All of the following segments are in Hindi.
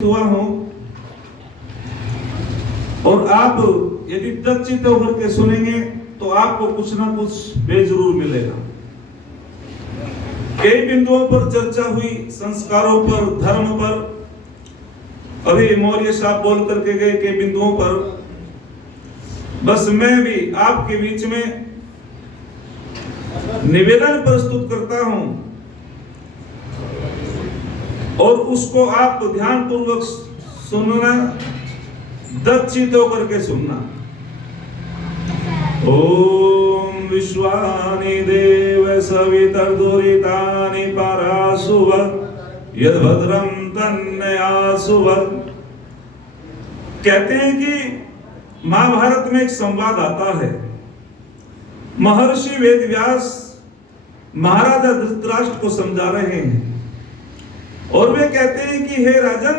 हुआ हूं और आप यदि चित्त होकर के सुनेंगे तो आपको कुछ ना कुछ बेजरूर मिलेगा। कई बिंदुओं पर चर्चा हुई, संस्कारों पर, धर्म पर, अभी मौर्य साहब बोल करके गए कई बिंदुओं पर। बस मैं भी आपके बीच में निवेदन प्रस्तुत करता हूं और उसको आप ध्यान पूर्वक सुनना, दक्षित होकर के सुनना। ओम विश्वानि देव सवितर्दुरितानि परासुव यद्भद्रं तन्नयासुव। कहते हैं कि महाभारत में एक संवाद आता है। महर्षि वेदव्यास महाराजा धृतराष्ट्र को समझा रहे हैं और वे कहते हैं कि हे राजन,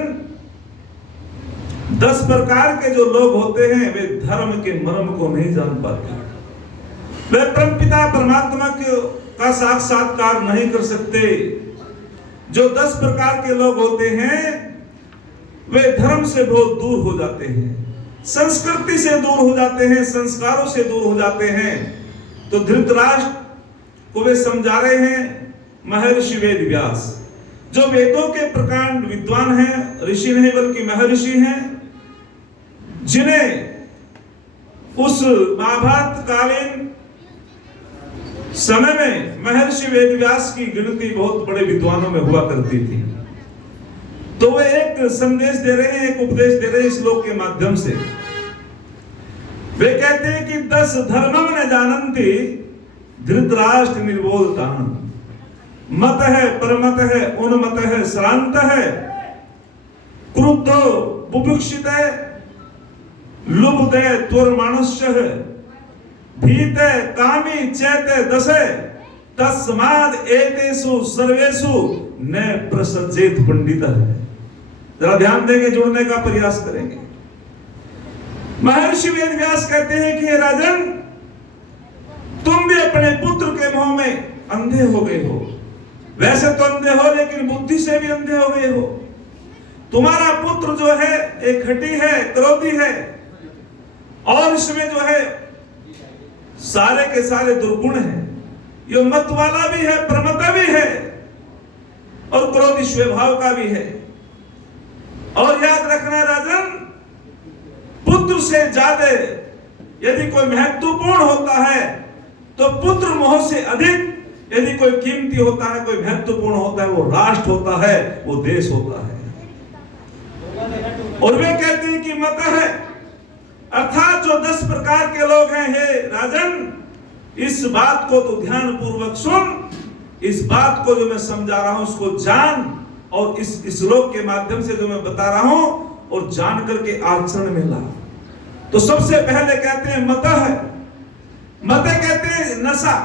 10 प्रकार के जो लोग होते हैं वे धर्म के मर्म को नहीं जान पाते। वे परमपिता परमात्मा का साक्षात्कार नहीं कर सकते। जो 10 प्रकार के लोग होते हैं वे धर्म से बहुत दूर हो जाते हैं, संस्कृति से दूर हो जाते हैं, संस्कारों से दूर हो जाते हैं। तो धृतराष्ट्र को वे समझा रहे हैं महर्षि वेदव्यास, जो वेदों के प्रकांड विद्वान हैं, ऋषि नहीं बल्कि महर्षि हैं, जिन्हें उस महाभारत कालीन समय में महर्षि वेदव्यास की गिनती बहुत बड़े विद्वानों में हुआ करती थी। तो वे एक संदेश दे रहे हैं, एक उपदेश दे रहे हैं इस श्लोक के माध्यम से। वे कहते हैं कि 10 धर्मम न जानन्ति धृतराष्ट्र निर्बोधतान्। मत है, परमत है, उन्मत है, श्रांत है, क्रुद्धो बुभुक्षित है, लुब्ध है, त्वरमाणस्य है, भीत है, कामी, चैत है, दस है, तस्माद् एतेषु सर्वेषु न प्रसज्जेत पंडित है। जरा ध्यान देंगे, जुड़ने का प्रयास करेंगे। महर्षि वेदव्यास कहते हैं कि हे राजन, तुम भी अपने पुत्र के मोह में अंधे हो गए हो। वैसे तो अंधे हो लेकिन बुद्धि से भी अंधे हो गए हो। तुम्हारा पुत्र जो है एक हठी है, क्रोधी है और इसमें जो है सारे के सारे दुर्गुण हैं। ये मत वाला भी है, प्रमता भी है और क्रोधी स्वभाव का भी है। और याद रखना राजन, पुत्र से ज्यादा यदि कोई महत्वपूर्ण होता है तो पुत्र मोह से अधिक यदि कोई कीमती होता है, कोई महत्वपूर्ण होता है, वो राष्ट्र होता है, वो देश होता है। और वे कहते हैं कि मत है, अर्थात जो 10 प्रकार के लोग हैं, हे राजन, इस बात को तो ध्यान पूर्वक सुन, इस बात को जो मैं समझा रहा हूं उसको जान और इस श्लोक के माध्यम से जो मैं बता रहा हूं और जान करके आचरण में ला। तो सबसे पहले कहते हैं मत है। मत कहते हैं नशा,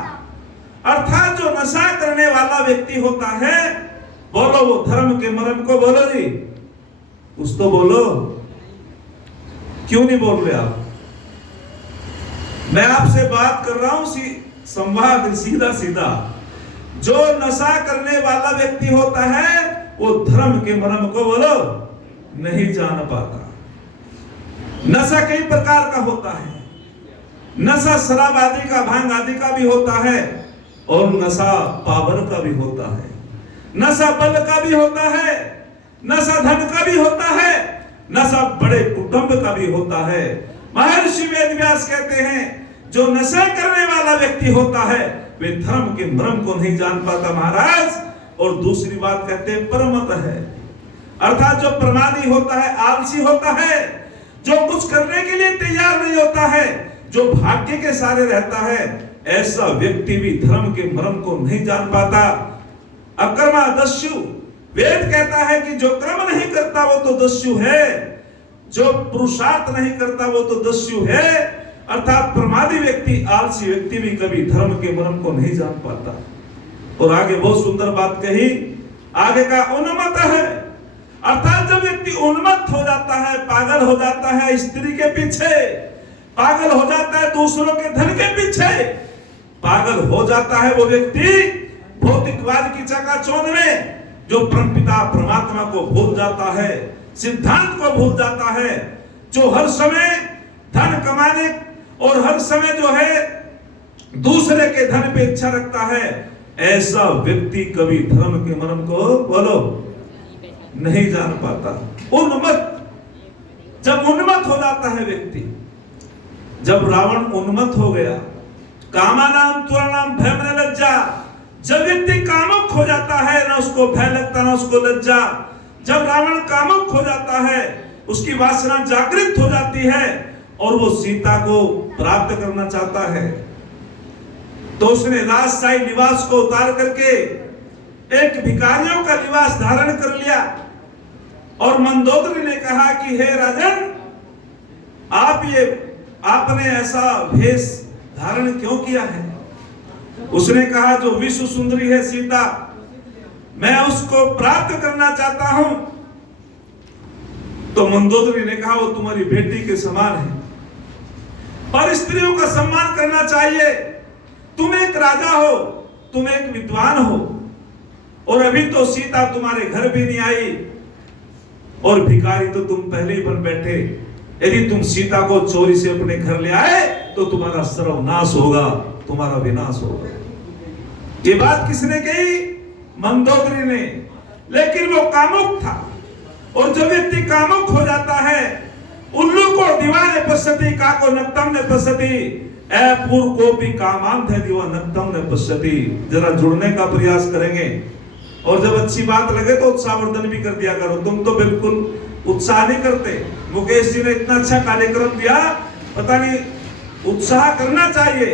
अर्थात जो नशा करने वाला व्यक्ति होता है, बोलो वो धर्म के मर्म को बोलो जी, कुछ तो बोलो। क्यों नहीं बोल रहे आप? मैं आपसे बात कर रहा हूं संवाद सीधा सीधा। जो नशा करने वाला व्यक्ति होता है वो धर्म के मर्म को बोलो नहीं जान पाता। नशा कई प्रकार का होता है। नशा शराब आदि का, भांग आदि का भी होता है और नशा पावर का भी होता है, नशा बल का भी होता है, नशा धन का भी होता है, नशा बड़े कुटुंब का भी होता है। महर्षि वेदव्यास कहते हैं जो नशा करने वाला व्यक्ति होता है वे धर्म के मर्म को नहीं जान पाता महाराज। और दूसरी बात कहते हैं परमत है, अर्थात जो प्रमादी होता है, आलसी होता है, जो कुछ करने के लिए तैयार नहीं होता है, जो भाग्य के सहारे रहता है, ऐसा व्यक्ति भी धर्म के मर्म को नहीं जान पाता। अकर्मा दस्यु, वेद कहता है कि जो कर्म नहीं करता वो तो दस्यु है, जो पुरुषार्थ नहीं करता वो तो दस्यु है। अर्थात प्रमादी व्यक्ति, आलसी व्यक्ति भी कभी धर्म के मर्म को नहीं जान पाता। और आगे बहुत सुंदर बात कही, आगे का उन्मत्त है, अर्थात जब व्यक्ति उन्मत्त हो जाता है, पागल हो जाता है स्त्री के पीछे, पागल हो जाता है दूसरों के धन के पीछे, पागल हो जाता है वो व्यक्ति भौतिकवाद की चकाचौंध में, जो परमपिता परमात्मा को भूल जाता है, सिद्धांत को भूल जाता है, जो हर समय धन कमाने और हर समय जो है दूसरे के धन पे इच्छा रखता है, ऐसा व्यक्ति कभी धर्म के मर्म को बोलो नहीं जान पाता। उन्मत्त, जब उन्मत्त हो जाता है व्यक्ति, जब रावण उन्मत्त हो गया, कामानाम तुरणाम भय न लज्जा, जब व्यक्ति कामुक हो जाता है, ना उसको भय लगता ना उसको लज्जा, जब रावण कामुक हो जाता है, उसकी वासना जागृत हो जाती है और वो सीता को प्राप्त करना चाहता है, तो उसने राजशाही लिबास को उतार करके एक भिखारियों का लिबास धारण कर लिया और मंदोदरी ने कहा कि हे राजन, आपने ऐसा भेष धारण क्यों किया है? उसने कहा जो विश्व सुंदरी है सीता, मैं उसको प्राप्त करना चाहता हूं। तो मंदोदरी ने कहा वो तुम्हारी बेटी के समान है, पर स्त्रियों का सम्मान करना चाहिए। तुम एक राजा हो, तुम एक विद्वान हो, और अभी तो सीता तुम्हारे घर भी नहीं आई और भिखारी तो तुम पहले ही बन बैठे। यदि तुम सीता को चोरी से अपने घर ले आए तो तुम्हारा सर्वनाश होगा, तुम्हारा विनाश होगा। ये बात किसने कही? मंदोदरी ने। लेकिन वो कामुक था, और जब व्यक्ति कामुक हो जाता है, उल्लू को दीवाने पश्यति, काको नक्तम ने पश्यति, पूर्व को भी कामांत है दीवा नक्तम ने पश्यति। जरा जुड़ने का प्रयास करेंगे, और जब अच्छी बात लगे तो उत्साहवर्धन भी कर दिया करो। तुम तो बिल्कुल उत्साह नहीं करते। मुकेश जी ने इतना अच्छा कार्यक्रम दिया, पता नहीं, उत्साह करना चाहिए।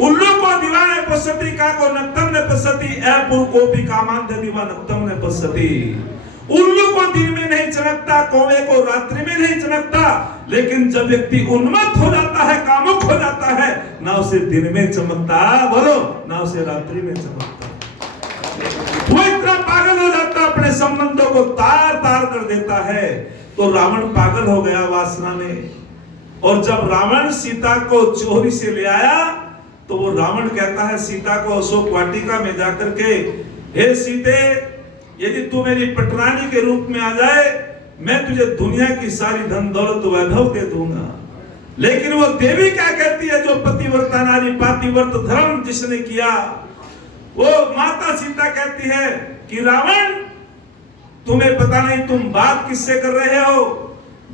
उल्लू को दीवाने पश्यति, काको नक्तम ने पश्यति, पूर्व को भी कामांत है दीवा नक्तम ने पश्यति। उल्लू को दिन में नहीं चमकता, कौवे को रात्रि में नहीं चमकता, लेकिन जब व्यक्ति उन्मत्त हो जाता है, कामुक हो जाता है, ना उसे दिन में चमकता, बोलो, ना उसे रात्रि में चमकता। वो इतना पागल हो जाता, अपने संबंधों को तार तार कर देता है। तो रावण पागल हो गया वासना में, और जब रावण सीता को चोरी से ले आया, तो वो रावण कहता है सीता को अशोक वाटिका में जाकर के, हे सीते, यदि तू मेरी पटरानी के रूप में आ जाए, मैं तुझे दुनिया की सारी धन दौलत वैभव दे दूंगा। लेकिन वो देवी क्या कहती है? जो पतिव्रता नारी पातिव्रत धर्म जिसने किया, वो माता सीता कहती है कि रावण, तुम्हें पता नहीं तुम बात किससे कर रहे हो।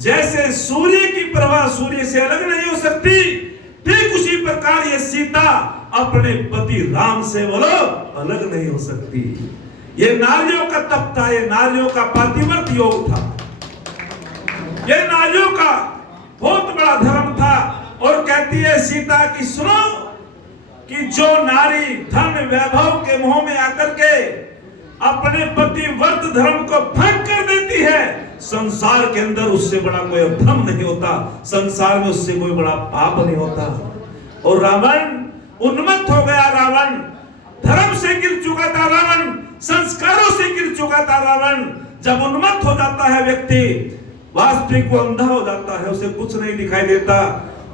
जैसे सूर्य की प्रभा सूर्य से अलग नहीं हो सकती, ठीक उसी प्रकार ये सीता अपने पति राम से बोलो अलग नहीं हो सकती। ये नारियों का तप था, ये नारियों का पातिव्रत योग था, ये नारियों का बहुत बड़ा धर्म था। और कहती है सीता की सुनो कि जो नारी धन वैभव के मोह में आकर के अपने पति व्रत धर्म को भंग कर देती है, संसार के अंदर उससे बड़ा कोई अधर्म नहीं होता, संसार में उससे कोई बड़ा पाप नहीं होता। और रावण उन्मत्त हो गया, रावण धर्म से गिर चुका था, रावण संस्कारों से गिर चुका था। रावण जब उन्मत्त हो जाता है व्यक्ति, वास्तविक वो अंधा हो जाता है, उसे कुछ नहीं दिखाई देता।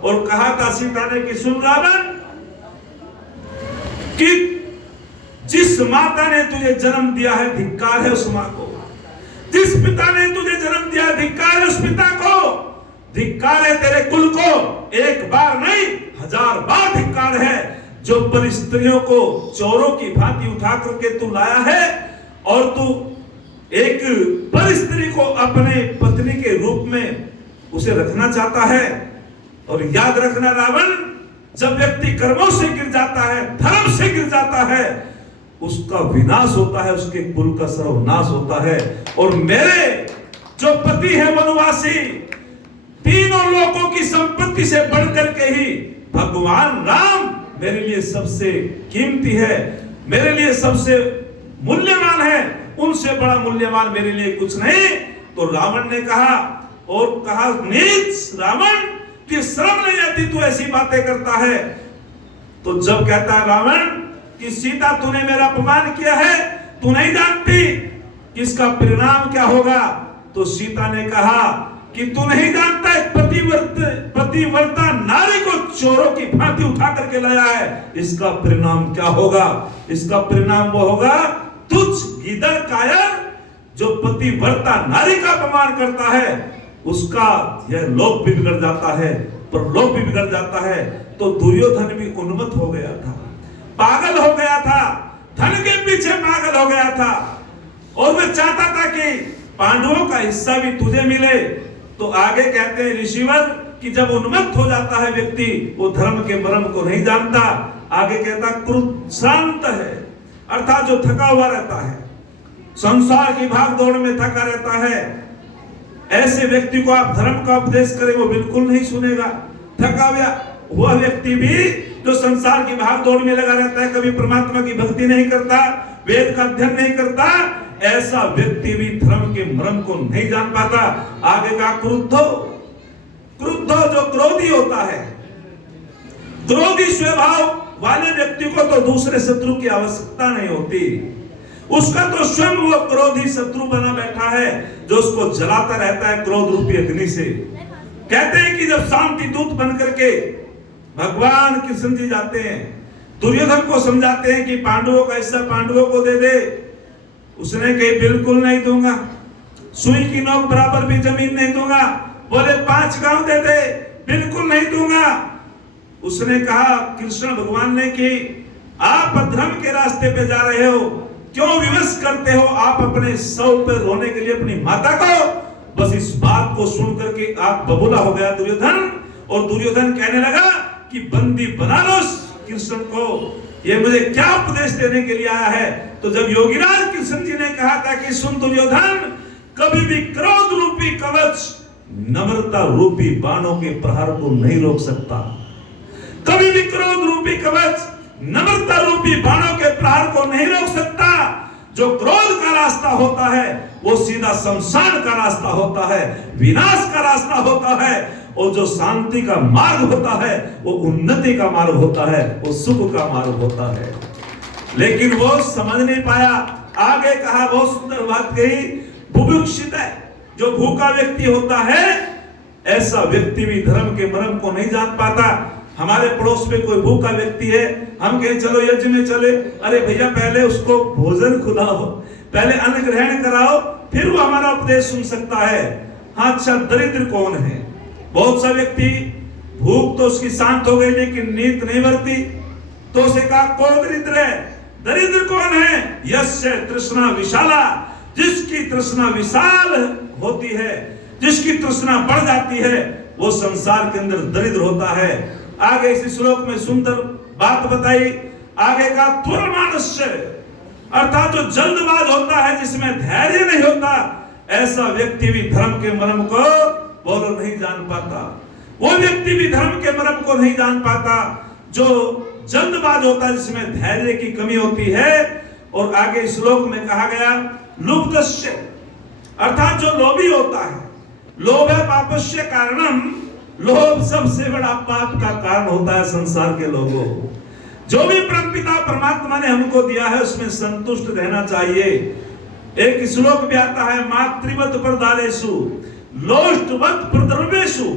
और कहा था सीता ने कि सुन रावण, कि जिस माता ने तुझे जन्म दिया है धिक्कार है उस मां को, जिस पिता ने तुझे जन्म दिया धिक्कार है उस पिता को, धिक्कार है तेरे कुल को, एक बार नहीं 1000 बार धिक्कार है। जो पर स्त्रियों को चोरों की भांति उठा करके तू लाया है, और तू एक पर स्त्री को अपने पत्नी के रूप में उसे रखना चाहता है। और याद रखना रावण, जब व्यक्ति कर्मों से गिर जाता है, धर्म से गिर जाता है, उसका विनाश होता है, उसके कुल का सर्वनाश होता है। और मेरे जो पति है वनवासी, तीनों लोगों की संपत्ति से बढ़कर के ही भगवान राम मेरे लिए सबसे कीमती है, मेरे लिए सबसे मूल्यवान है, उनसे बड़ा मूल्यवान मेरे लिए कुछ नहीं। तो रावण ने कहा, और कहा नीच रावण, तुझे शर्म नहीं आती, तू ऐसी बातें करता है। तो जब कहता है रावण कि सीता तूने मेरा अपमान किया है, तू नहीं जानती कि इसका परिणाम क्या होगा, तो सीता ने कहा कि तू नहीं जानता एक पतिव्रता नारी को चोरों की भांति उठा करके लाया है, इसका परिणाम क्या होगा? इसका परिणाम वो होगा, तुझ गीदड़ कायर जो पतिव्रता नारी का अपमान करता है उसका यह लोक भी बिगड़ जाता है, परलोक भी बिगड़ जाता है। तो दुर्योधन भी उन्मत्त हो गया था, पागल हो गया था, धन के पीछे पागल हो गया था और वह चाहता था कि पांडवों का हिस्सा भी तुझे मिले। तो आगे कहते हैं ऋषिवर कि जब उन्मत्त हो जाता है व्यक्ति, वो धर्म के मर्म को नहीं जानता। आगे कहता क्रुद्ध शांत है, अर्थात जो थका हुआ रहता है, संसार की भाग दौड़ में थका रहता है, ऐसे व्यक्ति को आप धर्म का उपदेश करें वो बिल्कुल नहीं सुनेगा। थका हुआ व्यक्ति भी जो संसार की भाग दौड़ में लगा रहता है, कभी परमात्मा की भक्ति नहीं करता, वेद का अध्ययन नहीं करता, ऐसा व्यक्ति भी धर्म के मर्म को नहीं जान पाता। आगे का क्रुद्धो, क्रुद्धो जो क्रोधी होता है, क्रोधी स्वभाव वाले व्यक्ति को तो दूसरे शत्रु की आवश्यकता नहीं होती, उसका तो स्वयं वो क्रोधी शत्रु बना बैठा है जो उसको जलाता रहता है क्रोध रूपी अग्नि से। कहते हैं कि जब शांति दूत बन करके भगवान कृष्ण जी जाते हैं, दुर्योधन को समझाते हैं कि पांडवों का हिस्सा पांडवों को दे दे, उसने कही बिल्कुल नहीं दूंगा, सुई की नोक बराबर भी जमीन नहीं दूंगा। बोले 5 गांव दे दे, बिल्कुल नहीं दूंगा। उसने कहा कृष्ण भगवान ने कि आप अधर्म के रास्ते पे जा रहे हो, क्यों विवश करते हो आप अपने सौ पे रोने के लिए अपनी माता को। बस इस बात को सुन करके आप बबूला हो गया दुर्योधन, और दुर्योधन कहने लगा कि बंदी बना लो कृष्ण को, ये मुझे क्या उपदेश देने के लिए आया है। तो जब योगीराज कृष्ण जी ने कहा था कि सुन दुर्योधन, कभी भी क्रोध रूपी कवच नम्रता रूपी बाणों के प्रहार को नहीं रोक सकता, कभी भी क्रोध रूपी कवच नम्रता रूपी बाणों के प्रहार को नहीं रोक सकता। जो क्रोध का रास्ता होता है वो सीधा शमशान का रास्ता होता है, विनाश का रास्ता होता है, और जो शांति का मार्ग होता है वो उन्नति का मार्ग होता है, वो सुख का मार्ग होता है। लेकिन वो समझ नहीं पाया। आगे कहा, बहुत सुंदर बात कही, बुभुक्षित है, जो भूखा व्यक्ति होता है ऐसा व्यक्ति भी धर्म के मर्म को नहीं जान पाता। हमारे पड़ोस में कोई भूखा व्यक्ति है, हम कहें चलो यज्ञ में चले, अरे भैया पहले उसको भोजन खिलाओ, पहले अन्न ग्रहण कराओ, फिर वो हमारा उपदेश सुन सकता है। हाँ, अच्छा दरिद्र कौन है? बहुत सा व्यक्ति भूख तो उसकी शांत हो गई लेकिन नींद नहीं भरती, तो उसे कहा कौन दरिद्र है? दरिद्र कौन है? यस्य तृष्णा विशाला, जिसकी तृष्णा विशाल होती है, जिसकी तृष्णा बढ़ जाती है, वो संसार के अंदर दरिद्र होता है। आगे इस श्लोक में सुंदर बात बताई। आगे का त्वरमानस्य, अर्थात जो जल्दबाज होता है, जिसमें धैर्य नहीं होता, ऐसा व्यक्ति भी धर्म के मर्म को बोलो नहीं जान पाता। वो व्यक्ति भी धर्म के मर्म को नहीं जान पाता जो जल्दबाज होता है, जिसमें धैर्य की कमी होती है। और आगे श्लोक में कहा गया लुब्धस्य, अर्थात जो लोभी होता है, लोभ है पापस्य कारणम, लोभ सबसे बड़ा पाप का कारण होता है संसार के लोगों। जो भी परमपिता परमात्मा ने हमको दिया है उसमें संतुष्ट रहना चाहिए। एक श्लोक भी आता है, मातृवत प्रदारेषु लोष्टवत प्रद्रव्येषु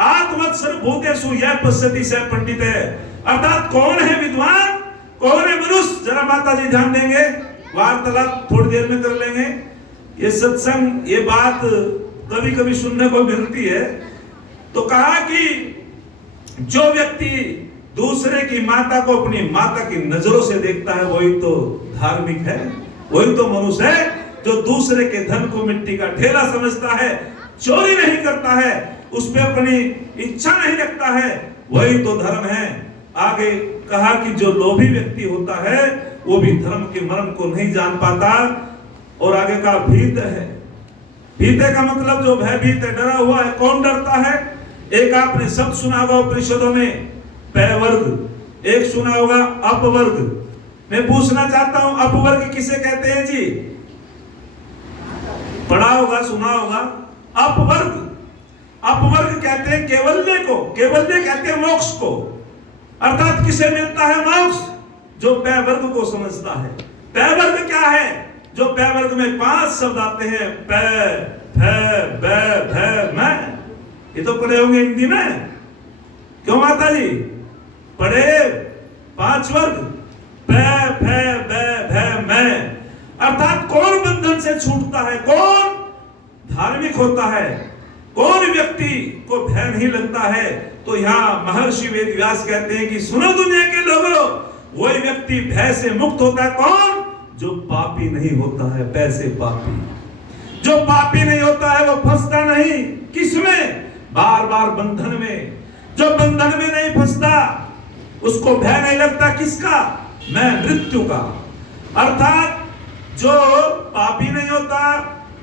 आत्मवत सर्वभूतेषु यह पश्यति स पंडित है। अर्थात कौन है विद्वान, कौन है मनुष्य? जरा माता जी ध्यान देंगे, वार्तालाप थोड़ी देर में कर लेंगे। ये सत्संग, ये बात कभी कभी सुनने को मिलती है। तो कहा कि जो व्यक्ति दूसरे की माता को अपनी माता की नजरों से देखता है वही तो धार्मिक है, वही तो मनुष्य है। जो दूसरे के धन को मिट्टी का ढेला समझता है, चोरी नहीं करता है, उस पे अपनी इच्छा नहीं रखता है, वही तो धर्म है। आगे कहा कि जो लोभी व्यक्ति होता है वो भी धर्म के मर्म को नहीं जान पाता। और आगे कहा भीत है, भीते का मतलब जो भयभीत है, डरा हुआ है। कौन डरता है? एक आपने शब्द सुना होगा उपनिषदों में, पैवर्ग, एक सुना होगा अपवर्ग। मैं पूछना चाहता हूं अपवर्ग किसे कहते हैं जी? पढ़ा होगा, सुना होगा। अपवर्ग, अपवर्ग कहते हैं केवल्य को, केवल्य कहते हैं मोक्ष को। अर्थात किसे मिलता है मोक्ष? जो पैवर्ग को समझता है। पैवर्ग क्या है? जो पैवर्ग में 5 शब्द आते हैं, पै, भै, बै, भै, मैं। ये तो पढ़े होंगे हिंदी में, क्यों माता जी? पढ़े 5 वर्ग, पै, भै, बै, भै, मैं। अर्थात कौन बंधन से से छूटता है? कौन धार्मिक होता है? कौन व्यक्ति को भय नहीं लगता है? तो यहाँ महर्षि वेदव्यास कहते हैं कि सुनो दुनिया के लोगों, वही व्यक्ति भय से मुक्त होता है। कौन? जो पापी नहीं होता है। पैसे पापी, जो पापी नहीं होता है वो फंसता नहीं। किसमें? बार बार बंधन में। जो बंधन में नहीं फंसता उसको भय नहीं लगता। किसका? मैं मृत्यु का। अर्थात जो पापी नहीं होता,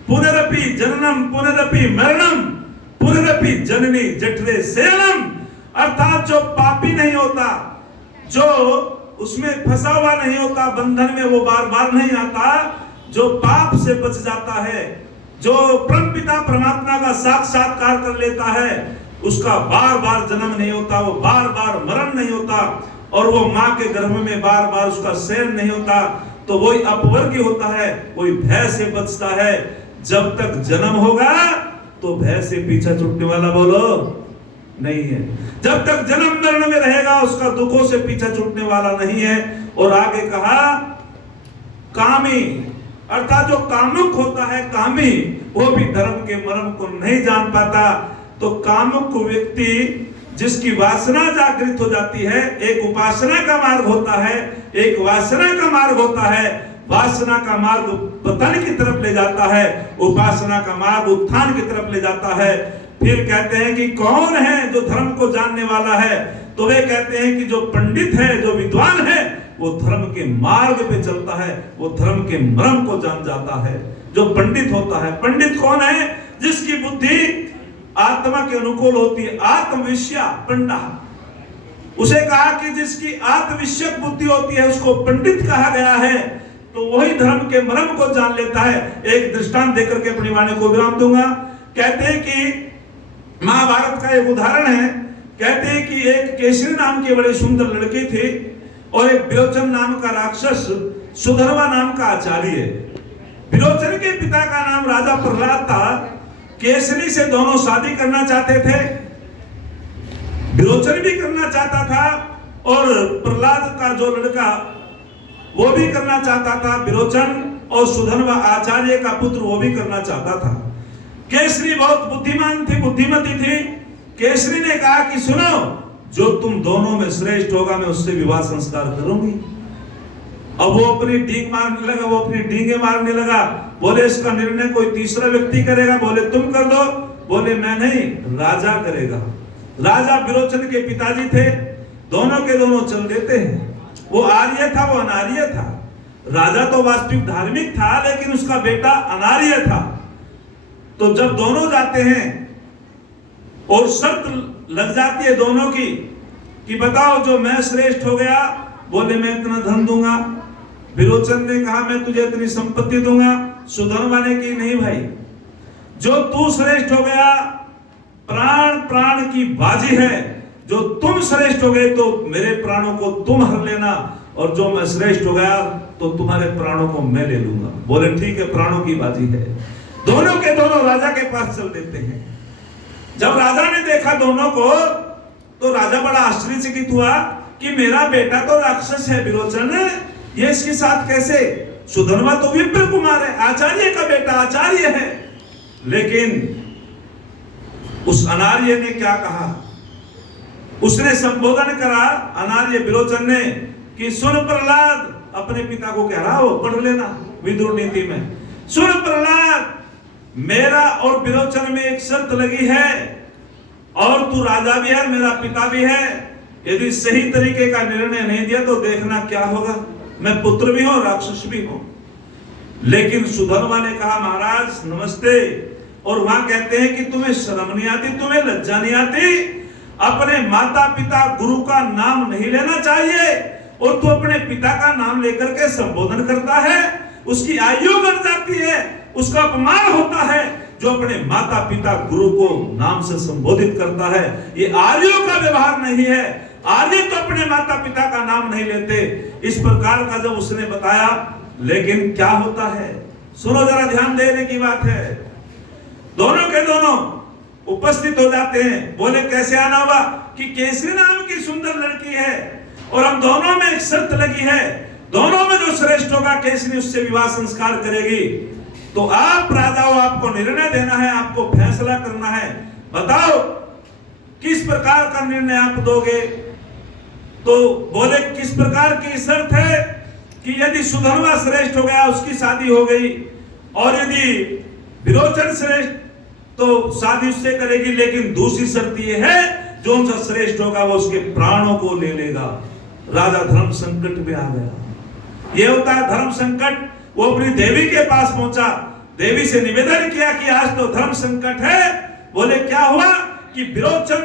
पुनरपि जननम पुनरपि मरणम पुनरपि जननी जठरे सेनम, अर्थात जो पापी नहीं होता, जो उसमें फंसा हुआ नहीं होता, बंधन में वो बार बार नहीं आता, जो पाप से बच जाता है, जो परमपिता परमात्मा का साक्षात्कार कर लेता है, उसका बार बार जन्म नहीं होता, वो बार बार मरण नहीं होता, और वो माँ के गर्भ में बार बार उसका शयन नहीं होता। तो वही अपवर्गीय होता है, वही भय से बचता है। जब तक जन्म होगा तो भय से पीछा छूटने वाला बोलो नहीं है। जब तक जन्म मरण में रहेगा उसका दुखों से पीछा छूटने वाला नहीं है। और आगे कहा कामी, अर्थात जो कामुक होता है, कामी, वो भी धर्म के मर्म को नहीं जान पाता। तो कामुक व्यक्ति जिसकी वासना जागृत हो जाती है, एक उपासना का मार्ग होता है, एक वासना का मार्ग होता है। वासना का मार्ग पतन की तरफ ले जाता है, उपासना का मार्ग उत्थान की तरफ ले जाता है। फिर कहते हैं कि कौन है जो धर्म को जानने वाला है? तो वे कहते हैं कि जो पंडित है, जो विद्वान है, वो धर्म के मार्ग पे चलता है, वो धर्म के मर्म को जान जाता है। जो पंडित होता है, पंडित कौन है? जिसकी बुद्धि आत्मा के अनुकूल होती है। आत्मविषया पंडा, उसे कहा कि जिसकी आत्मविषयक बुद्धि होती है उसको पंडित कहा गया है। तो वही धर्म के मर्म को जान लेता है। एक दृष्टांत देकर के अपनी वाणी को विराम दूंगा। कहते हैं कि महाभारत का एक उदाहरण है। कहते हैं कि एक केसरी नाम की बड़ी सुंदर लड़की थी और एक विरोचन नाम का राक्षस, सुधर्मा नाम का आचार्य। विरोचन के पिता का नाम राजा प्रहलाद था। केसरी से दोनों शादी करना चाहते थे। विरोचन भी करना चाहता था और प्रहलाद का जो लड़का वो भी करना चाहता था। विरोचन और सुधर्मा आचार्य का पुत्र वो भी करना चाहता था। केसरी बहुत बुद्धिमान थी, बुद्धिमती थी। केसरी ने कहा कि सुनो, जो तुम दोनों में श्रेष्ठ होगा मैं उससे विवाह संस्कार करूंगी। अब वो अपनी डींग मारने लगा, वो अपनी डींगे मारने लगा। बोले इसका निर्णय कोई तीसरा व्यक्ति करेगा। बोले तुम कर दो। बोले मैं नहीं, राजा करेगा। राजा विरोचन के पिताजी थे। दोनों के दोनों चल देते हैं। वो आर्य था, वो अनार्य था। राजा तो वास्तविक धार्मिक था, लेकिन उसका बेटा अनार्य था। तो जब दोनों जाते हैं और शर्त लग जाती है दोनों की कि बताओ जो मैं श्रेष्ठ हो गया, बोले मैं इतना धन दूंगा। विरोचन ने कहा मैं तुझे इतनी संपत्ति दूंगा। सुधर्मा ने की नहीं भाई, जो तू श्रेष्ठ हो गया, प्राण प्राण की बाजी है। जो तुम श्रेष्ठ हो गए तो मेरे प्राणों को तुम हर लेना, और जो मैं श्रेष्ठ हो गया तो तुम्हारे प्राणों को मैं ले लूंगा। बोले ठीक है, प्राणों की बाजी है। दोनों के दोनों राजा के पास चल देते हैं। जब राजा ने देखा दोनों को तो राजा बड़ा आश्चर्यचकित हुआ कि मेरा बेटा तो राक्षस है विरोचन, ये इसके साथ कैसे? सुधर्मा तो विप्र कुमार है, आचार्य का बेटा, आचार्य है। लेकिन उस अनार्य ने क्या कहा? उसने संबोधन करा अनार्य विरोचन ने कि सुन प्रहलाद, अपने पिता को कह रहा हो, पढ़ लेना विदुर नीति में। सुन प्रहलाद, मेरा और विरोचन में एक शर्त लगी है, और तू राजा भी है, मेरा पिता भी है। यदि सही तरीके का निर्णय नहीं दिया तो देखना क्या होगा। मैं पुत्र भी हूं, राक्षस भी हूं। लेकिन सुधर्मा ने कहा महाराज नमस्ते। और वहां कहते हैं कि तुम्हें शर्म नहीं आती, तुम्हें लज्जा नहीं आती? अपने माता पिता गुरु का नाम नहीं लेना चाहिए और तू अपने पिता का नाम लेकर के संबोधन करता है। उसकी आयु बढ़ जाती है, उसका अपमान होता है। जो अपने माता पिता गुरु को नाम से संबोधित करता है, ये आर्यों का व्यवहार नहीं है। आर्य तो अपने माता पिता का नाम नहीं लेते। इस प्रकार का जब उसने बताया, लेकिन क्या होता है सुनो, जरा ध्यान देने की बात है। दोनों के दोनों उपस्थित हो जाते हैं। बोले कैसे आना हुआ? कि केसरी नाम की सुंदर लड़की है और हम दोनों में एक शर्त लगी है, दोनों में जो श्रेष्ठ होगा केसरी उससे विवाह संस्कार करेगी। तो आप राजा हो, आपको निर्णय देना है, आपको फैसला करना है। बताओ किस प्रकार का निर्णय आप दोगे। तो बोले किस प्रकार की शर्त है कि यदि सुधनवा श्रेष्ठ हो गया, उसकी शादी हो गई, और यदि विरोचन श्रेष्ठ तो शादी उससे करेगी, लेकिन दूसरी शर्त यह है जो उनसे श्रेष्ठ होगा वो उसके प्राणों को ले लेगा। राजा धर्म संकट में आ गया। यह होता है धर्म संकट। वो अपनी देवी के पास पहुंचा, देवी से निवेदन किया कि आज तो धर्म संकट है। बोले क्या हुआ कि विरोचन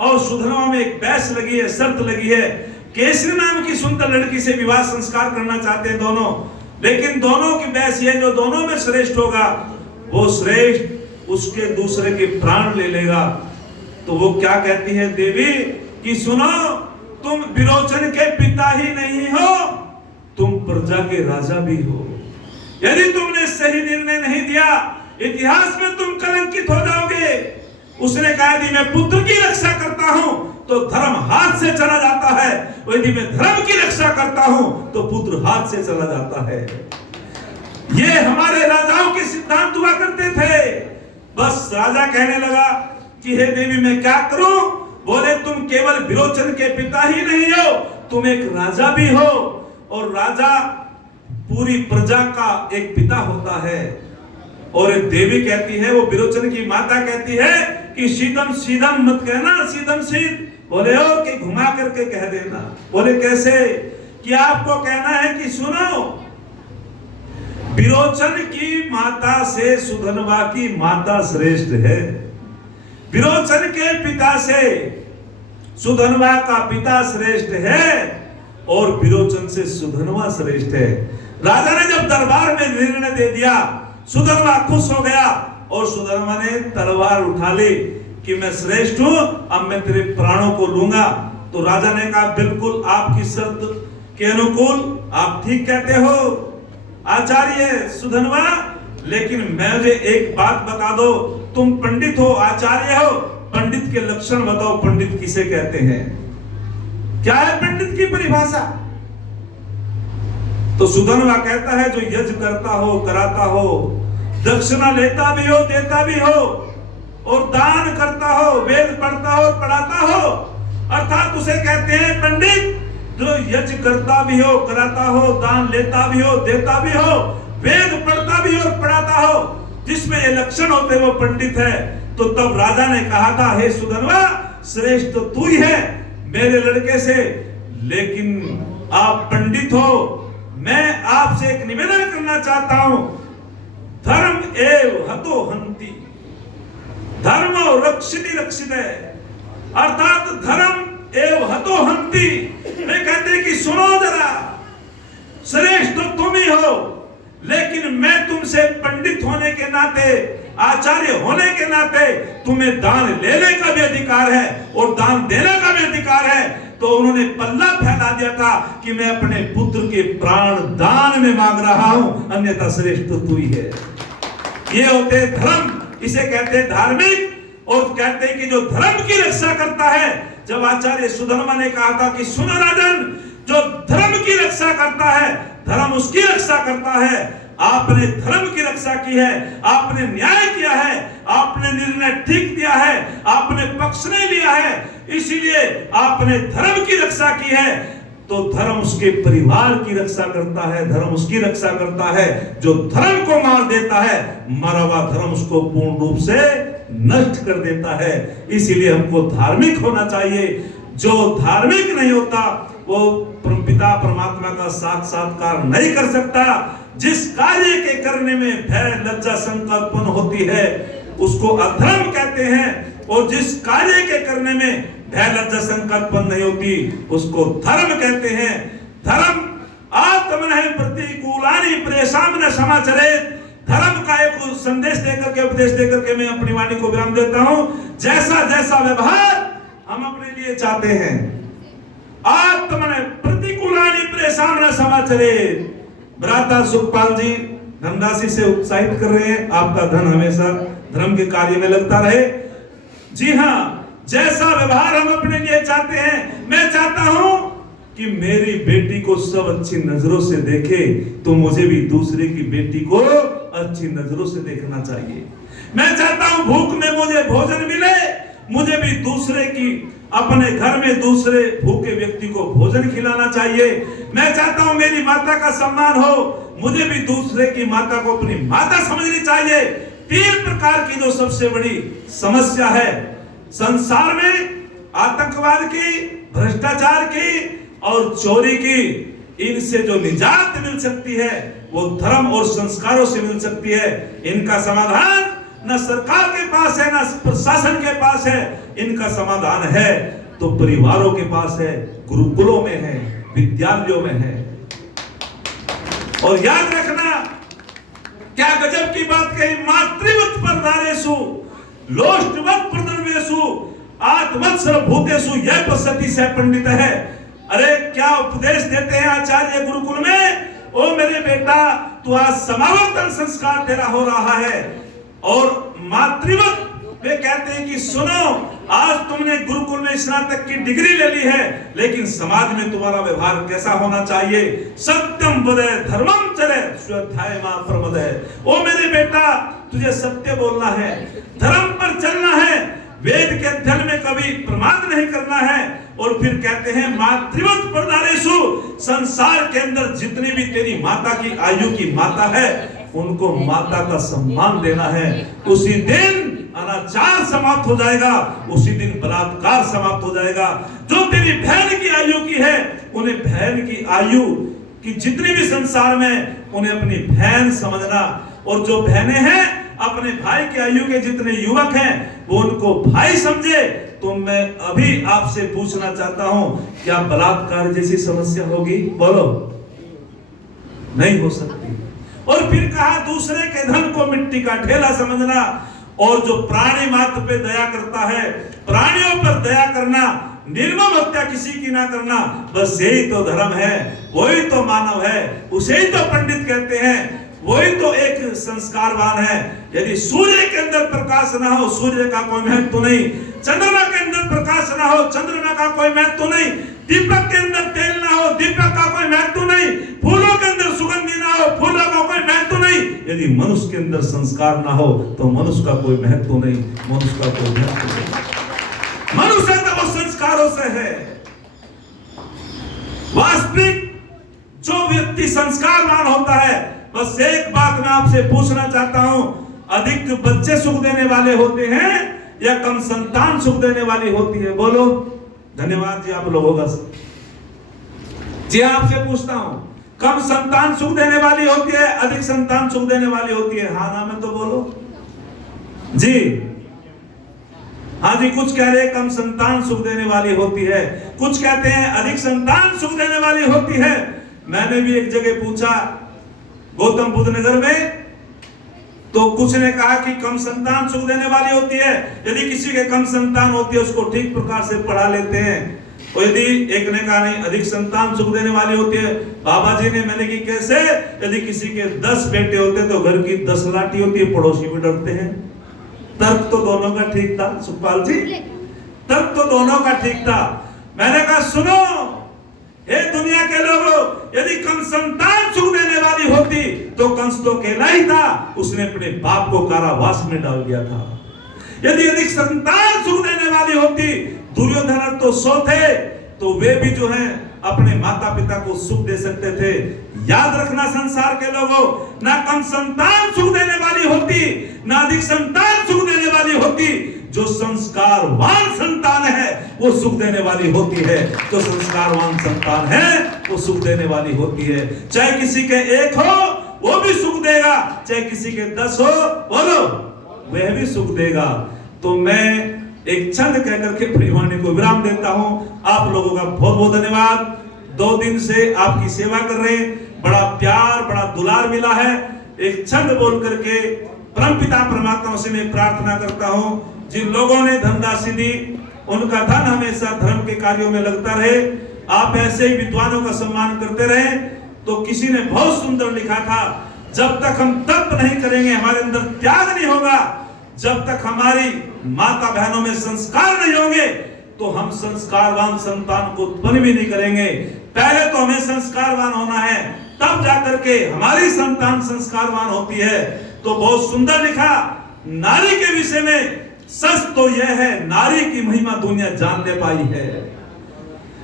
और सुधनवा में एक बहस लगी है, शर्त लगी है। केसरी नाम की सुंदर लड़की से विवाह संस्कार करना चाहते हैं दोनों, लेकिन दोनों की बहस ये, जो दोनों में श्रेष्ठ होगा वो श्रेष्ठ उसके दूसरे के प्राण ले लेगा। तो वो क्या कहती है देवी कि सुनो, तुम विरोचन के पिता ही नहीं हो, तुम प्रजा के राजा भी हो। यदि तुमने सही निर्णय नहीं दिया, इतिहास में तुम कलंकित हो जाओगे। उसने कहा यदि मैं पुत्र की रक्षा करता हूं तो धर्म हाथ से चला जाता है, यदि मैं धर्म की रक्षा करता हूं तो पुत्र हाथ से चला जाता है। ये हमारे राजाओं के सिद्धांत हुआ करते थे। बस राजा कहने लगा कि हे देवी मैं क्या करूं। बोले तुम केवल विरोचन के पिता ही नहीं हो, तुम एक राजा भी हो, और राजा पूरी प्रजा का एक पिता होता है। और देवी कहती है, वो विरोचन की माता कहती है कि सीधम सीधम मत कहना, सीधम सीध। बोले हो कि घुमा करके कह देना। बोले कैसे? कि आपको कहना है कि सुनो, विरोचन की माता से सुधनवा की माता श्रेष्ठ है, विरोचन के पिता से सुधनवा का पिता श्रेष्ठ है, और विरोचन से सुधनवा श्रेष्ठ है। राजा ने जब दरबार में निर्णय दे दिया, सुधनवा खुश हो गया, और सुधनवा ने तलवार उठा ली कि मैं श्रेष्ठ हूं, अब मैं तेरे प्राणों को लूंगा। तो राजा ने कहा बिल्कुल आपकी शर्त के अनुकूल आप ठीक कहते हो आचार्य सुधनवा, लेकिन मुझे एक बात बता दो, तुम पंडित हो, आचार्य हो, पंडित के लक्षण बताओ, पंडित किसे कहते हैं? क्या है पंडित की परिभाषा? तो सुधनवा कहता है जो यज्ञ करता हो, कराता हो, दक्षिणा लेता भी हो, देता भी हो, और दान करता हो, वेद पढ़ता हो, पढ़ाता हो, अर्थात उसे कहते हैं पंडित। जो यज्ञ करता भी हो, कराता हो, दान लेता भी हो, देता भी हो, वेद पढ़ता भी हो और पढ़ाता हो, जिसमें ये लक्षण होते हैं वो पंडित है। तो तब राजा ने कहा था हे सुधनवा, श्रेष्ठ तो तू ही है मेरे लड़के से, लेकिन आप पंडित हो, मैं आपसे एक निवेदन करना चाहता हूं। धर्म एव हतो हंति, धर्म और रक्षिति रक्षित है, अर्थात धर्म एव हतो हंति। वे कहते हैं कि सुनो जरा, श्रेष्ठ तो तुम ही हो, लेकिन मैं तुमसे पंडित होने के नाते, आचार्य होने के नाते तुम्हें दान लेने का भी अधिकार है और दान देने का भी अधिकार है। तो उन्होंने पल्ला फैला दिया था कि मैं अपने पुत्र के प्राण दान में मांग रहा हूं, अन्यथा श्रेष्ठ तो तू ही है। ये होते धर्म, इसे कहते हैं धार्मिक। और कहते हैं कि जो धर्म की रक्षा करता है, जब आचार्य सुधनवा ने कहा था कि सुनो राजन, जो धर्म की रक्षा करता है, धर्म उसकी रक्षा करता है। आपने धर्म की रक्षा की है, आपने न्याय किया है, आपने निर्णय ठीक दिया है, आपने पक्ष नहीं लिया है, इसीलिए आपने धर्म की रक्षा की है। तो धर्म उसके परिवार की रक्षा करता है, धर्म उसकी रक्षा करता है। जो धर्म को मार देता है, मरा हुआ धर्म उसको पूर्ण रूप से नष्ट कर देता है। इसीलिए हमको धार्मिक होना चाहिए। जो धार्मिक नहीं होता वो पिता परमात्मा का साक्षात्कार नहीं कर सकता। जिस कार्य के करने में भय लज्जा शंका उत्पन्न होती है उसको अधर्म कहते हैं, और जिस कार्य के करने में भय लज्जा शंका उत्पन्न नहीं होती उसको धर्म कहते हैं। धर्म आत्मनः प्रतिकूलानि प्रेषाम न समाचरेत्। धर्म का एक संदेश देकर के, उपदेश देकर के मैं अपनी वाणी को विराम देता हूं। जैसा जैसा व्यवहार हम अपने लिए चाहते हैं, आत्मनः प्रतिकूलानि प्रेषाम न समाचरेत्। भ्राता सुखपाल जी धनराशि से उत्साहित कर रहे हैं, आपका धन हमेशा धर्म के कार्य में लगता रहे। जी हाँ, जैसा व्यवहार हम अपने लिए चाहते हैं, मैं चाहता हूं कि मेरी बेटी को सब अच्छी नजरों से देखे, तो मुझे भी दूसरे की बेटी को अच्छी नजरों से देखना चाहिए। मैं चाहता हूं भूख में मुझे भोजन मिले, मुझे भी दूसरे की अपने घर में दूसरे भूखे व्यक्ति को भोजन खिलाना चाहिए। मैं चाहता हूं मेरी माता का सम्मान हो, मुझे भी दूसरे की माता को अपनी माता समझनी चाहिए। 3 प्रकार की जो सबसे बड़ी समस्या है संसार में, आतंकवाद की, भ्रष्टाचार की और चोरी की, इनसे जो निजात मिल सकती है वो धर्म और संस्कारों से मिल सकती है। इनका समाधान न सरकार के पास है, न प्रशासन के पास है, इनका समाधान है तो परिवारों के पास है, गुरुकुलों में है, विद्यालयों में है। और याद रखना, क्या गजब की बात कही, मातृवत परदारेषु लोष्टवत प्रदर्वेषु आत्मत्सर भूतेषु यह पश्यति से पंडित है। अरे क्या उपदेश देते हैं आचार्य गुरुकुल में, ओ मेरे बेटा तू आज समावर्तन संस्कार तेरा हो रहा है। और मातृवत वे कहते हैं कि सुनो, आज तुमने गुरुकुल में स्नातक की डिग्री ले ली है, लेकिन समाज में तुम्हारा व्यवहार कैसा होना चाहिए। सत्यम वदे धर्मम चरे स्वाध्याय मा प्रमदय। ओ मेरे बेटा तुझे सत्य बोलना है, धर्म पर चलना है, वेद के अध्ययन में कभी प्रमाद नहीं करना है। और फिर कहते हैं मातृवत परदारेषु, संसार के अंदर जितनी भी तेरी माता की आयु की माता है उनको माता का सम्मान देना है। उसी दिन अनाचार समाप्त हो जाएगा, उसी दिन बलात्कार समाप्त हो जाएगा। जो तेरी बहन की आयु की है उन्हें बहन की आयु की जितनी भी संसार में उन्हें अपनी बहन समझना, और जो बहनें हैं अपने भाई की आयु के जितने युवक हैं वो उनको भाई समझे। तो मैं अभी आपसे पूछना चाहता हूं, क्या बलात्कार जैसी समस्या होगी? बोलो, नहीं हो सकती। और फिर कहा दूसरे के धन को मिट्टी का ढेला समझना, और जो प्राणी मात्र पे दया करता है, प्राणियों पर दया करना, निर्मम हत्या किसी की ना करना, बस यही तो धर्म है, वही तो मानव है, उसे ही तो पंडित कहते हैं, वही तो एक संस्कारवान है। यदि सूर्य के अंदर प्रकाश ना हो, सूर्य का कोई महत्व नहीं। चंद्रमा के अंदर प्रकाश ना हो, चंद्रमा का कोई महत्व नहीं। दीपक के अंदर तेल ना हो, दीपक का कोई महत्व नहीं। फूलों के अंदर सुगंधि ना हो, फूलों का कोई महत्व नहीं। यदि मनुष्य के अंदर संस्कार ना हो तो मनुष्य का कोई महत्व नहीं, मनुष्य का कोई महत्व नहीं। मनुष्य तो वो संस्कारों से है। वास्तविक जो व्यक्ति संस्कारवान होता है, बस एक बात मैं आपसे पूछना चाहता हूं, अधिक बच्चे सुख देने वाले होते हैं या कम संतान सुख देने वाली होती है? बोलो। धन्यवाद जी, आप लोगों का जी आपसे पूछता हूं, कम संतान सुख देने वाली होती है, अधिक संतान सुख देने वाली होती है? हाँ ना में तो बोलो जी। हाँ जी, कुछ कह रहे कम संतान सुख देने वाली होती है, कुछ कहते हैं अधिक संतान सुख देने वाली होती है। मैंने भी एक जगह पूछा गौतम बुद्ध नगर में, तो कुछ ने कहा कि कम संतान सुख देने वाली होती है। यदि किसी के कम संतान होती है उसको ठीक प्रकार से पढ़ा लेते हैं। और यदि एक ने कहा नहीं, अधिक संतान सुख देने वाली होती है। बाबा जी ने, मैंने कि कैसे? यदि किसी के 10 बेटे होते तो घर की 10 लाठी होती है, पड़ोसी भी डरते हैं। तर्क तो दोनों का ठीक था सुखपाल जी, तर्क तो दोनों का ठीक था। मैंने कहा सुनो हे दुनिया के लोगों, यदि कम संतान सुख देने वाली होती तो कंस तो अकेला ही था, उसने अपने बाप को कारावास में डाल दिया था। यदि अधिक संतान सुख देने वाली होती, दुर्योधन तो 100 थे, तो वे भी जो हैं अपने माता पिता को सुख दे सकते थे। याद रखना संसार के लोगों, ना कम संतान सुख देने वाली होती, ना अधिक संतान सुख देने वाली होती। जो संस्कारवान संतान है वो सुख देने वाली होती है, जो संस्कारवान संतान है वो सुख देने वाली होती है। चाहे किसी के 1 हो वो भी सुख देगा, चाहे किसी के 10 हो, बोलो, वह भी सुख देगा। तो मैं एक छंद कहकर के परिवाणी को विराम देता हूं। आप लोगों का बहुत बहुत धन्यवाद। 2 दिन से आपकी सेवा कर रहे हैं, बड़ा प्यार बड़ा दुलार मिला है। एक छंद बोल करके परमपिता परमात्मा से मैं प्रार्थना करता हूं, जिन लोगों ने धनराशि दी उनका धन हमेशा धर्म के कार्यों में लगता रहे। आप ऐसे ही विद्वानों का सम्मान करते रहे। तो किसी ने बहुत सुंदर लिखा था, जब तक हम तप नहीं करेंगे, हमारे अंदर त्याग नहीं होगा, जब तक हमारी माता बहनों में संस्कार नहीं होंगे, तो हम संस्कारवान संतान को उत्पन्न भी नहीं करेंगे। पहले तो हमें संस्कारवान होना है, तब जाकर के हमारी संतान संस्कारवान होती है। तो बहुत सुंदर लिखा नारी के विषय में। सच तो यह है नारी की महिमा दुनिया जानने पाई है।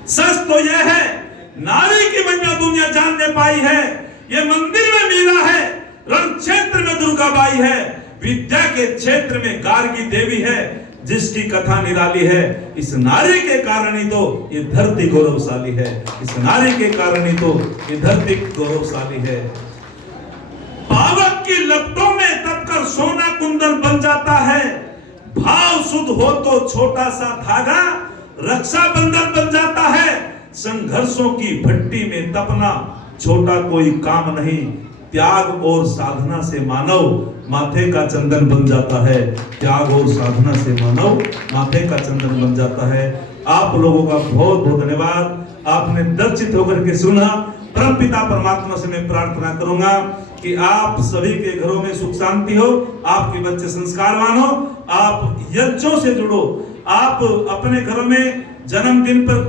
सच तो यह है नारी की महिमा दुनिया जानने पाई है। ये मंदिर में मीरा है, रण क्षेत्र में दुर्गाबाई है, विद्या के क्षेत्र में गार्गी देवी है, जिसकी कथा निराली है। इस नारी के कारण ही तो ये धरती गौरवशाली है। इस नारी के कारण ही तो ये धरती गौरवशाली है। पावक की लपटों में तपकर सोना कुंदन बन जाता है। भाव शुद्ध हो तो छोटा सा धागा रक्षा बंधन बन जाता है। संघर्षों की भट्टी में तपना छोटा कोई काम नहीं। त्याग और साधना से मानव माथे का चंदन बन जाता है। त्याग और साधना से मानव माथे का चंदन बन जाता है। आप लोगों का बहुत बहुत धन्यवाद। आपने दर्शित होकर के सुना। परमपिता परमात्मा से मैं प्रार्थना करूंगा कि आप सभी के घरों में सुख शांति हो, आपके बच्चे संस्कारवान हो, आप यज्ञों से जुड़ो, आप अपने घरों में जन्मदिन पर